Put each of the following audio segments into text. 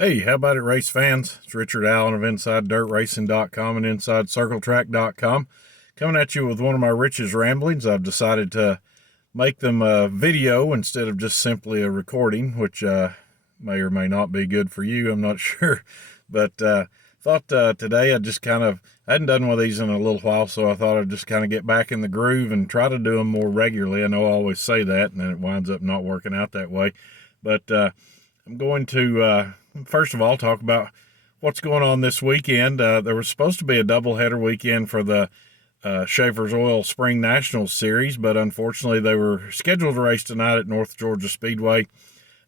Hey, how about it, race fans? It's Richard Allen of InsideDirtRacing.com and InsideCircleTrack.com coming at you with one of my Rich's ramblings. I've decided to make them a video instead of just simply a recording, which may or may not be good for you. I'm not sure. But thought today I hadn't done one of these in a little while, so I thought I'd just kind of get back in the groove and try to do them more regularly. I know I always say that, and then it winds up not working out that way. But I'm going to first of all talk about what's going on this weekend. There was supposed to be a doubleheader weekend for the Schaefer's Oil Spring Nationals Series, but unfortunately they were scheduled to race tonight at North Georgia Speedway.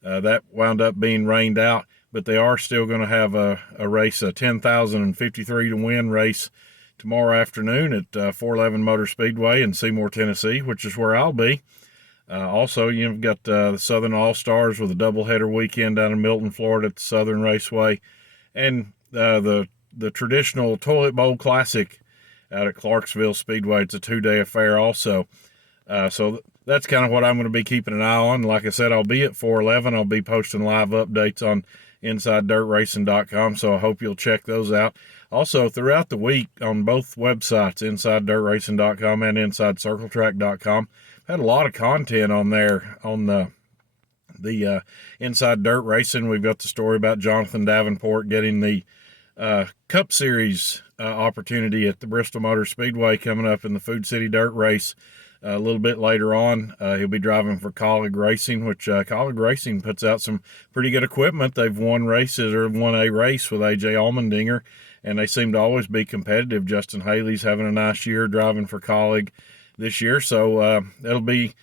That wound up being rained out, but they are still going to have a race, a 10,053 to win race tomorrow afternoon at 411 Motor Speedway in Seymour, Tennessee, which is where I'll be. Also, you've got the Southern All-Stars with a doubleheader weekend down in Milton, Florida at the Southern Raceway, and the traditional Toilet Bowl Classic out at Clarksville Speedway. It's a two-day affair also. So that's kind of what I'm going to be keeping an eye on. Like I said, I'll be at 411. I'll be posting live updates on InsideDirtRacing.com, so I hope you'll check those out. Also, throughout the week on both websites, InsideDirtRacing.com and InsideCircleTrack.com, had a lot of content on there on the Inside Dirt Racing. We've got the story about Jonathan Davenport getting the Cup Series opportunity at the Bristol Motor Speedway coming up in the Food City Dirt Race a little bit later on. He'll be driving for Colleague Racing, which Colleague Racing puts out some pretty good equipment. They've won races or won a race with A.J. Allmendinger, and they seem to always be competitive. Justin Haley's having a nice year driving for Colleague this year, so it'll be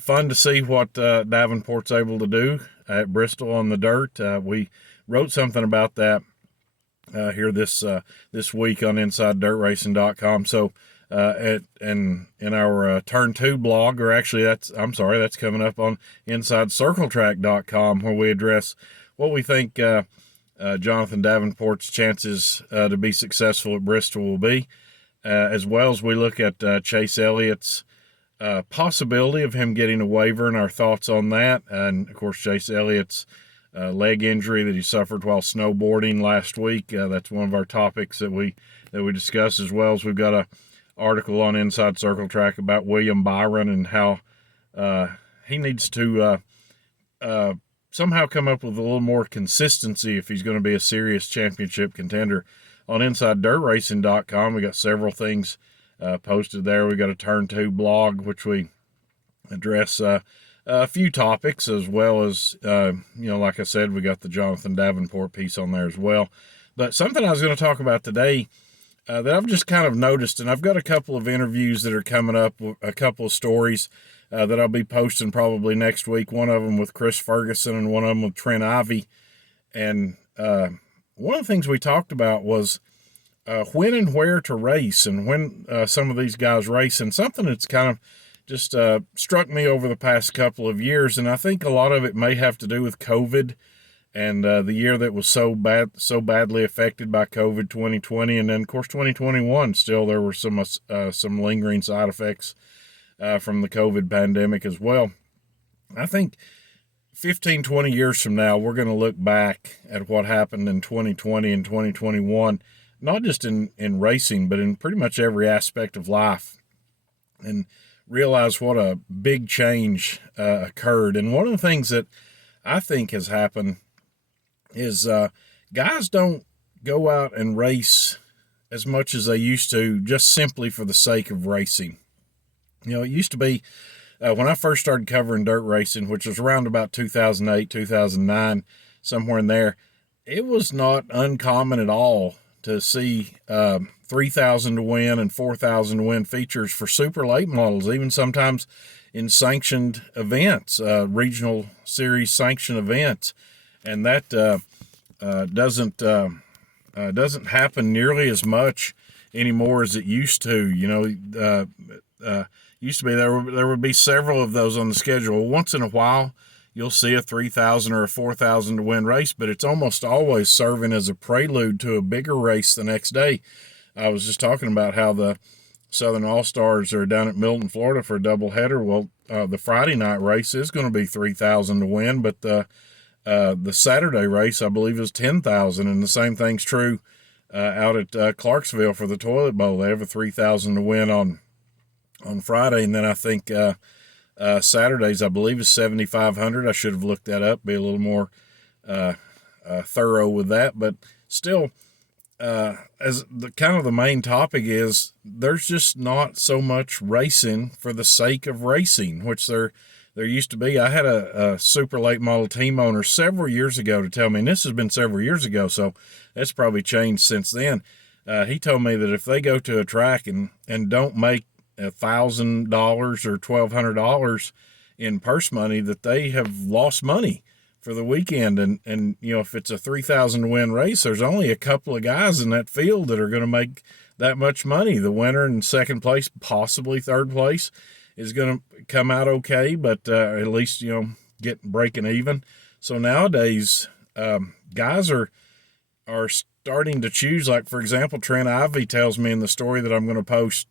fun to see what Davenport's able to do at Bristol on the dirt. We wrote something about that here this week on InsideDirtRacing.com. So in our Turn 2 blog, or actually that's coming up on InsideCircleTrack.com, where we address what we think Jonathan Davenport's chances to be successful at Bristol will be. As well as we look at Chase Elliott's possibility of him getting a waiver and our thoughts on that. And, of course, Chase Elliott's leg injury that he suffered while snowboarding last week. That's one of our topics that we discuss, as well as we've got an article on Inside Circle Track about William Byron and how he needs to somehow come up with a little more consistency if he's going to be a serious championship contender. On InsideDirtRacing.com, we got several things posted there. We got a Turn 2 blog, which we address a few topics, as well as, like I said, we got the Jonathan Davenport piece on there as well. But something I was going to talk about today that I've just kind of noticed, and I've got a couple of interviews that are coming up, a couple of stories that I'll be posting probably next week, one of them with Chris Ferguson and one of them with Trent Ivey. And one of the things we talked about was when and where to race and when some of these guys race, and something that's kind of just struck me over the past couple of years, and I think a lot of it may have to do with COVID and the year that was so badly affected by COVID, 2020, and then of course 2021. Still, there were some lingering side effects from the COVID pandemic as well. I think 15, 20 years from now, we're going to look back at what happened in 2020 and 2021, not just in racing, but in pretty much every aspect of life, and realize what a big change occurred. And one of the things that I think has happened is guys don't go out and race as much as they used to, just simply for the sake of racing. It used to be, when I first started covering dirt racing, which was around about 2008, 2009, somewhere in there, it was not uncommon at all to see 3,000 to win and 4,000 to win features for super late models, even sometimes in sanctioned events, regional series sanctioned events. And that doesn't happen nearly as much anymore as it used to. Used to be there would be several of those on the schedule. Once in a while, you'll see a 3,000 or a 4,000 to win race, but it's almost always serving as a prelude to a bigger race the next day. I was just talking about how the Southern All-Stars are down at Milton, Florida for a doubleheader. Well, the Friday night race is going to be 3,000 to win, but the The Saturday race, I believe, is 10,000, and the same thing's true out at Clarksville for the Toilet Bowl. They have a 3,000 to win on Friday, and then I think Saturdays, I believe, is 7,500. I should have looked that up, be a little more thorough with that, but still, as the kind of the main topic is, there's just not so much racing for the sake of racing, which there used to be. I had a super late model team owner several years ago to tell me, and this has been several years ago, so that's probably changed since then. He told me that if they go to a track and don't make $1,000 or $1,200 in purse money, that they have lost money for the weekend. And you know, if it's a 3,000 to win race, there's only a couple of guys in that field that are going to make that much money. The winner in second place, possibly third place, is going to come out okay, but at least, you know, breaking even. So nowadays, guys are starting to choose. Like, for example, Trent Ivy tells me in the story that I'm going to post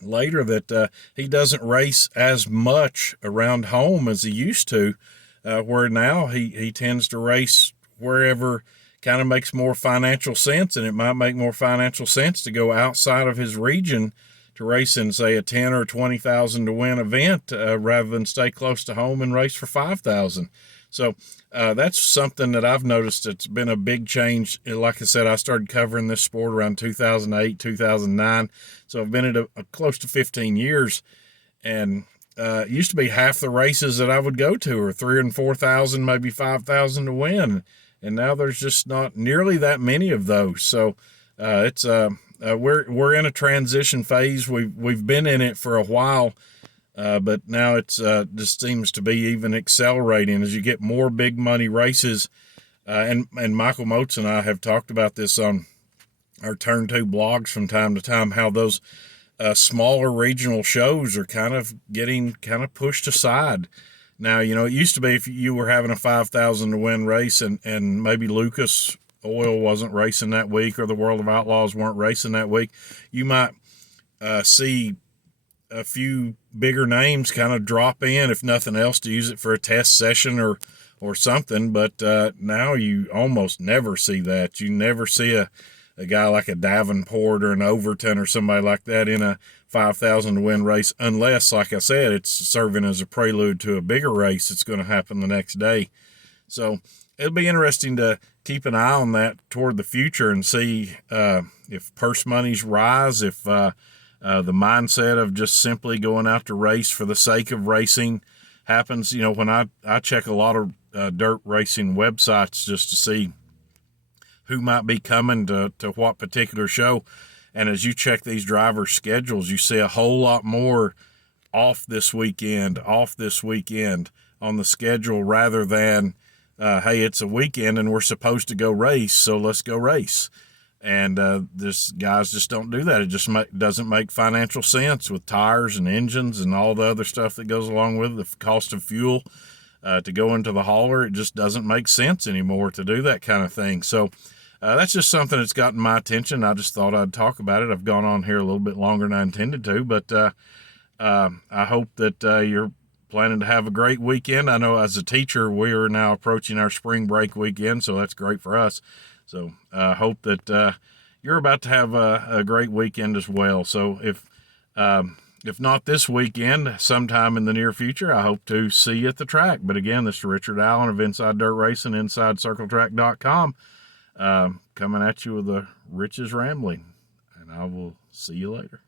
later that he doesn't race as much around home as he used to, where now he tends to race wherever kind of makes more financial sense, and it might make more financial sense to go outside of his region to race in, say, a 10 or 20,000 to win event rather than stay close to home and race for 5,000. So that's something that I've noticed. It's been a big change. Like I said, I started covering this sport around 2008, 2009. So I've been at a close to 15 years. And it used to be half the races that I would go to are 3,000 and 4,000, maybe 5,000 to win. And now there's just not nearly that many of those. So it's we're in a transition phase. We've been in it for a while. But now it's just seems to be even accelerating as you get more big money races. And Michael Moats and I have talked about this on our Turn 2 blogs from time to time, how those smaller regional shows are kind of getting pushed aside. Now, you know, it used to be if you were having a 5,000 to win race and maybe Lucas Oil wasn't racing that week or the World of Outlaws weren't racing that week, you might see a few bigger names kind of drop in, if nothing else, to use it for a test session or something. But now you almost never see that. You never see a guy like a Davenport or an Overton or somebody like that in a 5,000 to win race, unless, like I said, it's serving as a prelude to a bigger race that's going to happen the next day. So it'll be interesting to keep an eye on that toward the future and see if purse monies rise, if the mindset of just simply going out to race for the sake of racing happens. You know, when I check a lot of dirt racing websites just to see who might be coming to what particular show, and as you check these drivers' schedules, you see a whole lot more off this weekend on the schedule rather than, hey, it's a weekend and we're supposed to go race, so let's go race. And this guys just don't do that. It just doesn't make financial sense with tires and engines and all the other stuff that goes along with it, the cost of fuel to go into the hauler. It just doesn't make sense anymore to do that kind of thing. So that's just something that's gotten my attention. I just thought I'd talk about it. I've gone on here a little bit longer than I intended to, but I hope that you're planning to have a great weekend. I know as a teacher, we are now approaching our spring break weekend, so that's great for us. So I hope that you're about to have a great weekend as well. So if not this weekend, sometime in the near future, I hope to see you at the track. But again, this is Richard Allen of Inside Dirt Racing, InsideCircleTrack.com, coming at you with the Rich's Rambling, and I will see you later.